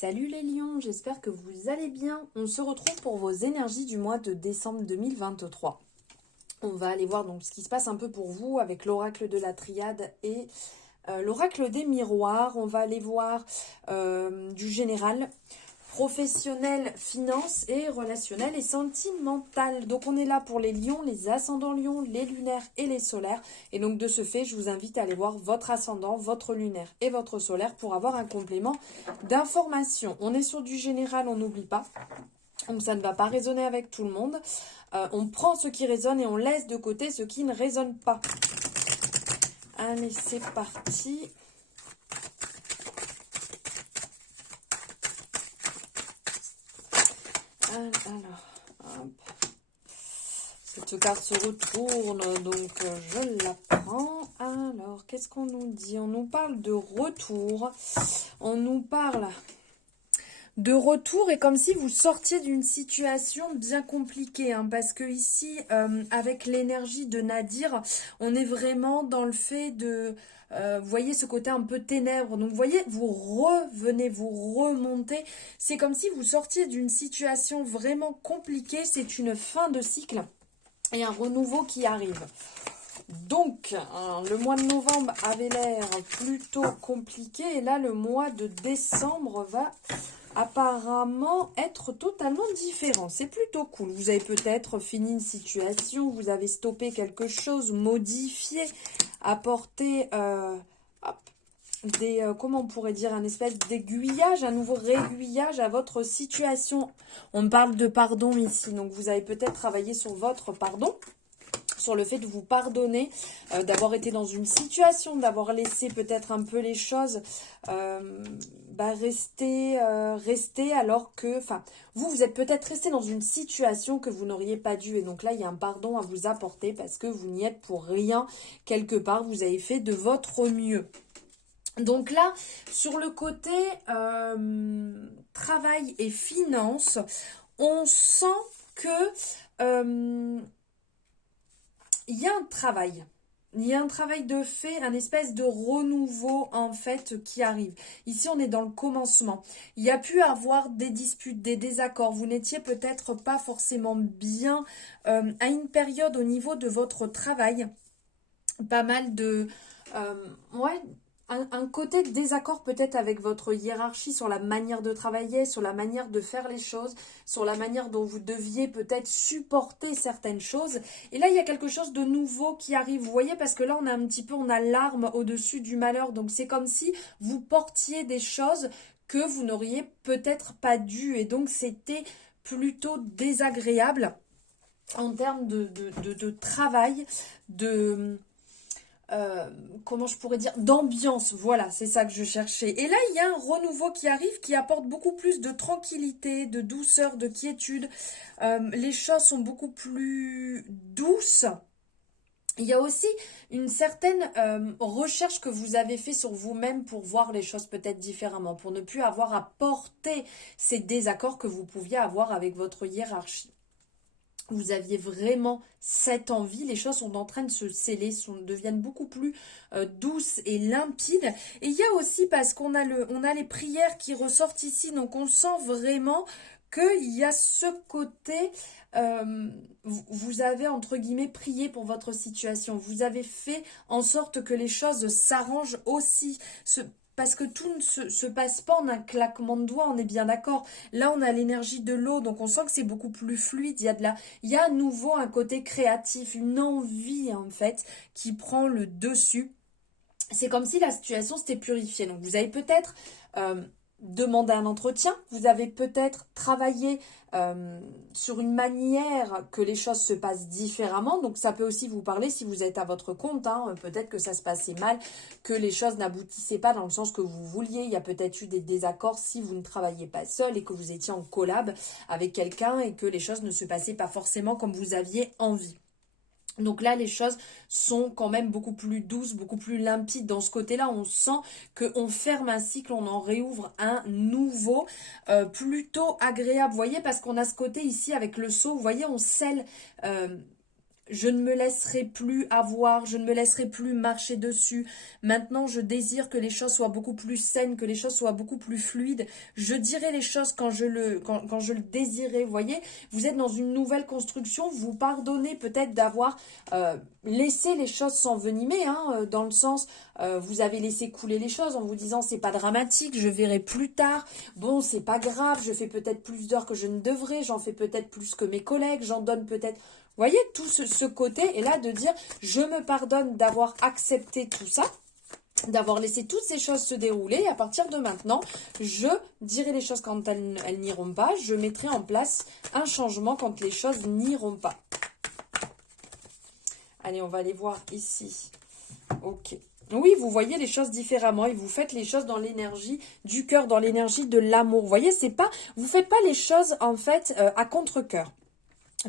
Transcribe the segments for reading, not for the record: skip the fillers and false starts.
Salut les lions, j'espère que vous allez bien. On se retrouve pour vos énergies du mois de décembre 2023. On va aller voir donc ce qui se passe un peu pour vous avec l'oracle de la triade et l'oracle des miroirs. On va aller voir du général, professionnel, finance et relationnel et sentimental. Donc on est là pour les lions, les ascendants lions, les lunaires et les solaires. Et donc de ce fait, je vous invite à aller voir votre ascendant, votre lunaire et votre solaire pour avoir un complément d'information. On est sur du général, on n'oublie pas. Donc ça ne va pas résonner avec tout le monde. On prend ce qui résonne et on laisse de côté ce qui ne résonne pas. Allez, c'est parti. Alors, hop. Cette carte se retourne, donc je la prends. Alors, qu'est-ce qu'on nous dit? On nous parle de retour. On nous parle de retour et comme si vous sortiez d'une situation bien compliquée. Parce que ici, avec l'énergie de Nadir, on est vraiment dans le fait de... vous voyez ce côté un peu ténèbres. Donc vous voyez, vous revenez, vous remontez. C'est comme si vous sortiez d'une situation vraiment compliquée. C'est une fin de cycle et un renouveau qui arrive. Donc, le mois de novembre avait l'air plutôt compliqué. Et là, le mois de décembre va apparemment être totalement différent. C'est plutôt cool. Vous avez peut-être fini une situation, vous avez stoppé quelque chose, modifié, apporté comment on pourrait dire, un espèce d'aiguillage, un nouveau réaiguillage à votre situation. On parle de pardon ici, donc vous avez peut-être travaillé sur votre pardon, sur le fait de vous pardonner, d'avoir été dans une situation, d'avoir laissé peut-être un peu les choses rester alors que, vous êtes peut-être resté dans une situation que vous n'auriez pas dû. Et donc là, il y a un pardon à vous apporter parce que vous n'y êtes pour rien. Quelque part, vous avez fait de votre mieux. Donc là, sur le côté travail et finance, on sent que... il y a un travail. Il y a un travail de fait, un espèce de renouveau en fait qui arrive. Ici, on est dans le commencement. Il y a pu avoir des disputes, des désaccords. Vous n'étiez peut-être pas forcément bien à une période au niveau de votre travail. Pas mal de... un côté de désaccord peut-être avec votre hiérarchie sur la manière de travailler, sur la manière de faire les choses, sur la manière dont vous deviez peut-être supporter certaines choses. Et là, il y a quelque chose de nouveau qui arrive, vous voyez, parce que là, on a l'arme au-dessus du malheur. Donc, c'est comme si vous portiez des choses que vous n'auriez peut-être pas dû. Et donc, c'était plutôt désagréable en termes de travail, comment je pourrais dire, d'ambiance, voilà, c'est ça que je cherchais. Et là, il y a un renouveau qui arrive qui apporte beaucoup plus de tranquillité, de douceur, de quiétude. Les choses sont beaucoup plus douces. Il y a aussi une certaine recherche que vous avez fait sur vous-même pour voir les choses peut-être différemment, pour ne plus avoir à porter ces désaccords que vous pouviez avoir avec votre hiérarchie. Vous aviez vraiment cette envie, les choses sont en train de se sceller, deviennent beaucoup plus douces et limpides. Et il y a aussi, parce qu'on a les prières qui ressortent ici, donc on sent vraiment qu'il y a ce côté, vous avez entre guillemets prié pour votre situation, vous avez fait en sorte que les choses s'arrangent aussi. Parce que tout ne se passe pas en un claquement de doigts, on est bien d'accord. Là, on a l'énergie de l'eau, donc on sent que c'est beaucoup plus fluide. Il y a à nouveau un côté créatif, une envie en fait, qui prend le dessus. C'est comme si la situation s'était purifiée. Donc vous avez peut-être demandé un entretien, vous avez peut-être travaillé sur une manière que les choses se passent différemment. Donc ça peut aussi vous parler si vous êtes à votre compte. Peut-être que ça se passait mal, que les choses n'aboutissaient pas dans le sens que vous vouliez. Il y a peut-être eu des désaccords si vous ne travailliez pas seul et que vous étiez en collab avec quelqu'un et que les choses ne se passaient pas forcément comme vous aviez envie. Donc là, les choses sont quand même beaucoup plus douces, beaucoup plus limpides. Dans ce côté-là, on sent qu'on ferme un cycle, on en réouvre un nouveau, plutôt agréable. Vous voyez, parce qu'on a ce côté ici avec le seau, vous voyez, on scelle je ne me laisserai plus avoir, je ne me laisserai plus marcher dessus. Maintenant, je désire que les choses soient beaucoup plus saines, que les choses soient beaucoup plus fluides. Je dirai les choses quand je le désirais. Vous voyez, vous êtes dans une nouvelle construction. Vous pardonnez peut-être d'avoir laissé les choses s'envenimer, hein, dans le sens, vous avez laissé couler les choses en vous disant c'est pas dramatique, je verrai plus tard. Bon, c'est pas grave, je fais peut-être plus d'heures que je ne devrais, j'en fais peut-être plus que mes collègues, j'en donne peut-être. Vous voyez, tout ce côté est là de dire, je me pardonne d'avoir accepté tout ça, d'avoir laissé toutes ces choses se dérouler. Et à partir de maintenant, je dirai les choses quand elles n'iront pas. Je mettrai en place un changement quand les choses n'iront pas. Allez, on va aller voir ici. Ok. Oui, vous voyez les choses différemment et vous faites les choses dans l'énergie du cœur, dans l'énergie de l'amour. Vous voyez, c'est pas, vous faites pas les choses en fait à contre-cœur.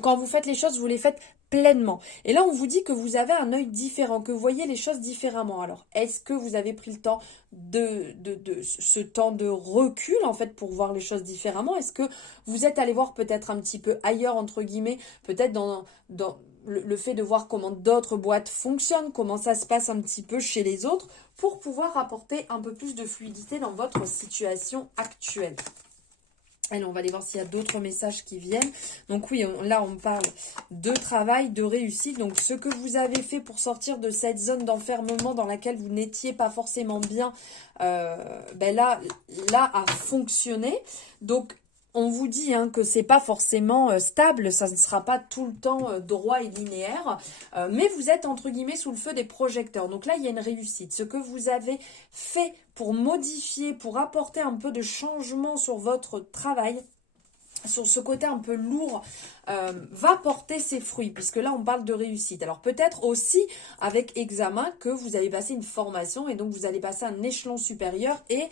Quand vous faites les choses, vous les faites pleinement. Et là, on vous dit que vous avez un œil différent, que vous voyez les choses différemment. Alors, est-ce que vous avez pris le temps ce temps de recul, en fait, pour voir les choses différemment? Est-ce que vous êtes allé voir peut-être un petit peu ailleurs, entre guillemets, peut-être dans le fait de voir comment d'autres boîtes fonctionnent, comment ça se passe un petit peu chez les autres, pour pouvoir apporter un peu plus de fluidité dans votre situation actuelle? Allez, on va aller voir s'il y a d'autres messages qui viennent. Donc oui, là, on parle de travail, de réussite. Donc, ce que vous avez fait pour sortir de cette zone d'enfermement dans laquelle vous n'étiez pas forcément bien, là, a fonctionné. Donc, on vous dit que c'est pas forcément stable, ça ne sera pas tout le temps droit et linéaire, mais vous êtes entre guillemets sous le feu des projecteurs. Donc là, il y a une réussite. Ce que vous avez fait pour modifier, pour apporter un peu de changement sur votre travail, sur ce côté un peu lourd, va porter ses fruits, puisque là on parle de réussite. Alors peut-être aussi avec examen que vous avez passé une formation et donc vous allez passer un échelon supérieur et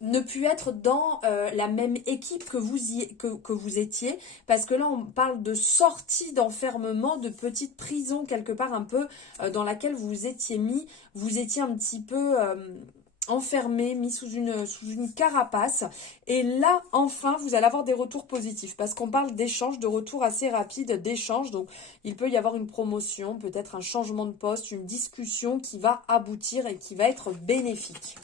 ne plus être dans la même équipe que vous étiez, parce que là on parle de sortie d'enfermement, de petite prison quelque part un peu dans laquelle vous étiez mis, vous étiez un petit peu enfermé, mis sous une carapace, et là enfin vous allez avoir des retours positifs, parce qu'on parle d'échanges, de retours assez rapides d'échanges, donc il peut y avoir une promotion, peut-être un changement de poste, une discussion qui va aboutir et qui va être bénéfique.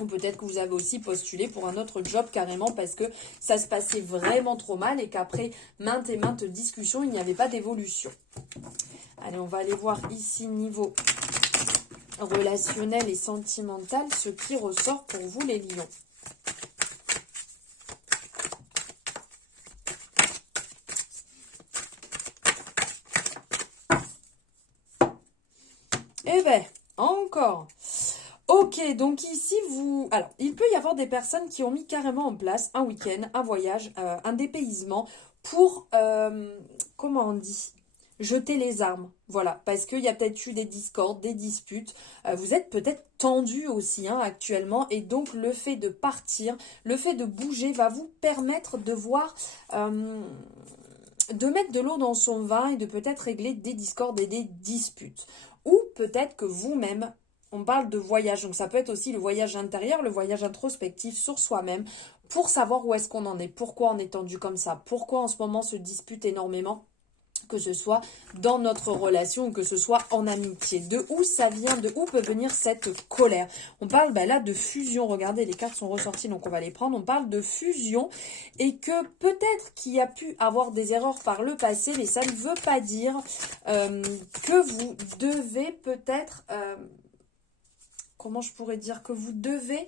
Ou peut-être que vous avez aussi postulé pour un autre job carrément parce que ça se passait vraiment trop mal et qu'après maintes et maintes discussions, il n'y avait pas d'évolution. Allez, on va aller voir ici niveau relationnel et sentimental ce qui ressort pour vous les lions. Eh ben, encore. Ok, donc ici, alors, il peut y avoir des personnes qui ont mis carrément en place un week-end, un voyage, un dépaysement pour, comment on dit, jeter les armes. Voilà, parce qu'il y a peut-être eu des discordes, des disputes. Vous êtes peut-être tendu aussi actuellement. Et donc, le fait de partir, le fait de bouger va vous permettre de voir... de mettre de l'eau dans son vin et de peut-être régler des discordes et des disputes. Ou peut-être que vous-même... On parle de voyage, donc ça peut être aussi le voyage intérieur, le voyage introspectif sur soi-même, pour savoir où est-ce qu'on en est, pourquoi on est tendu comme ça, pourquoi en ce moment on se dispute énormément, que ce soit dans notre relation ou que ce soit en amitié. De où ça vient, de où peut venir cette colère? On parle là de fusion, regardez les cartes sont ressorties donc on va les prendre, on parle de fusion et que peut-être qu'il y a pu avoir des erreurs par le passé, mais ça ne veut pas dire que vous devez peut-être... comment je pourrais dire, que vous devez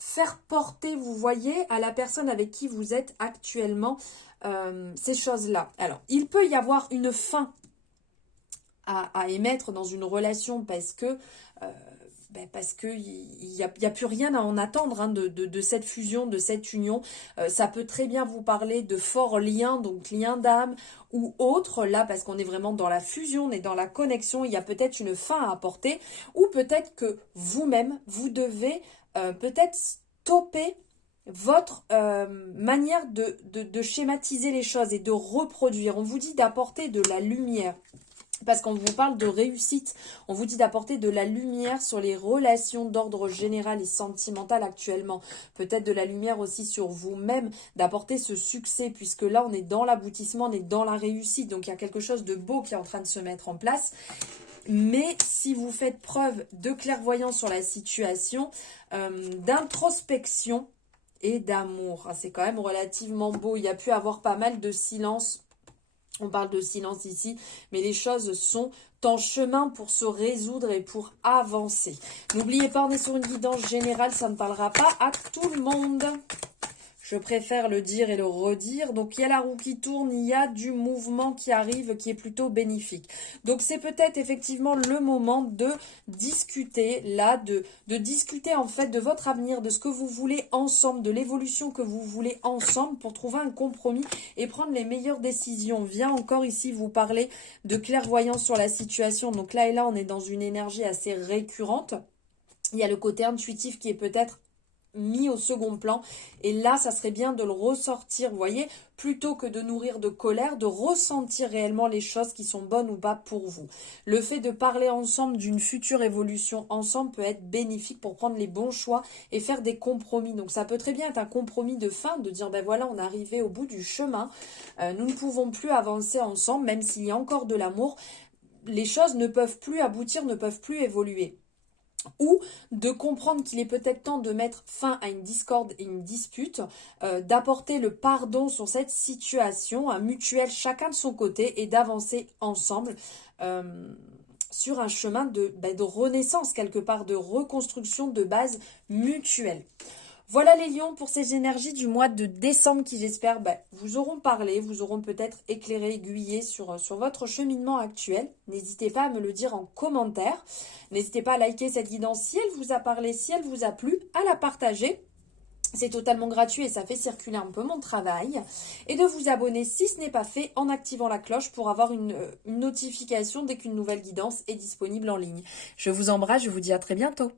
faire porter, vous voyez, à la personne avec qui vous êtes actuellement ces choses-là. Alors, il peut y avoir une fin à émettre dans une relation parce que il n'y a plus rien à en attendre de cette fusion, de cette union. Ça peut très bien vous parler de forts liens, donc liens d'âme ou autres, là parce qu'on est vraiment dans la fusion, on est dans la connexion, il y a peut-être une fin à apporter, ou peut-être que vous-même, vous devez peut-être stopper votre manière de schématiser les choses et de reproduire. On vous dit d'apporter de la lumière. Parce qu'on vous parle de réussite, on vous dit d'apporter de la lumière sur les relations d'ordre général et sentimental actuellement. Peut-être de la lumière aussi sur vous-même, d'apporter ce succès, puisque là on est dans l'aboutissement, on est dans la réussite. Donc il y a quelque chose de beau qui est en train de se mettre en place. Mais si vous faites preuve de clairvoyance sur la situation, d'introspection et d'amour, c'est quand même relativement beau. Il y a pu avoir pas mal de silence. On parle de silence ici, mais les choses sont en chemin pour se résoudre et pour avancer. N'oubliez pas, on est sur une guidance générale, ça ne parlera pas à tout le monde. Je préfère le dire et le redire. Donc, il y a la roue qui tourne, il y a du mouvement qui arrive qui est plutôt bénéfique. Donc, c'est peut-être effectivement le moment de discuter, là, de discuter en fait de votre avenir, de ce que vous voulez ensemble, de l'évolution que vous voulez ensemble pour trouver un compromis et prendre les meilleures décisions. On vient encore ici vous parler de clairvoyance sur la situation. Donc, là et là, on est dans une énergie assez récurrente. Il y a le côté intuitif qui est peut-être mis au second plan, et là ça serait bien de le ressortir, vous voyez, plutôt que de nourrir de colère, de ressentir réellement les choses qui sont bonnes ou pas pour vous. Le fait de parler ensemble d'une future évolution ensemble peut être bénéfique pour prendre les bons choix et faire des compromis. Donc ça peut très bien être un compromis de fin, de dire ben voilà, on est arrivé au bout du chemin, nous ne pouvons plus avancer ensemble, même s'il y a encore de l'amour, les choses ne peuvent plus aboutir, ne peuvent plus évoluer. Ou de comprendre qu'il est peut-être temps de mettre fin à une discorde et une dispute, d'apporter le pardon sur cette situation, un mutuel chacun de son côté et d'avancer ensemble sur un chemin de renaissance quelque part, de reconstruction de base mutuelle. Voilà les lions pour ces énergies du mois de décembre qui j'espère vous auront parlé, vous auront peut-être éclairé, aiguillé sur votre cheminement actuel. N'hésitez pas à me le dire en commentaire. N'hésitez pas à liker cette guidance si elle vous a parlé, si elle vous a plu, à la partager. C'est totalement gratuit et ça fait circuler un peu mon travail. Et de vous abonner si ce n'est pas fait en activant la cloche pour avoir une notification dès qu'une nouvelle guidance est disponible en ligne. Je vous embrasse, je vous dis à très bientôt.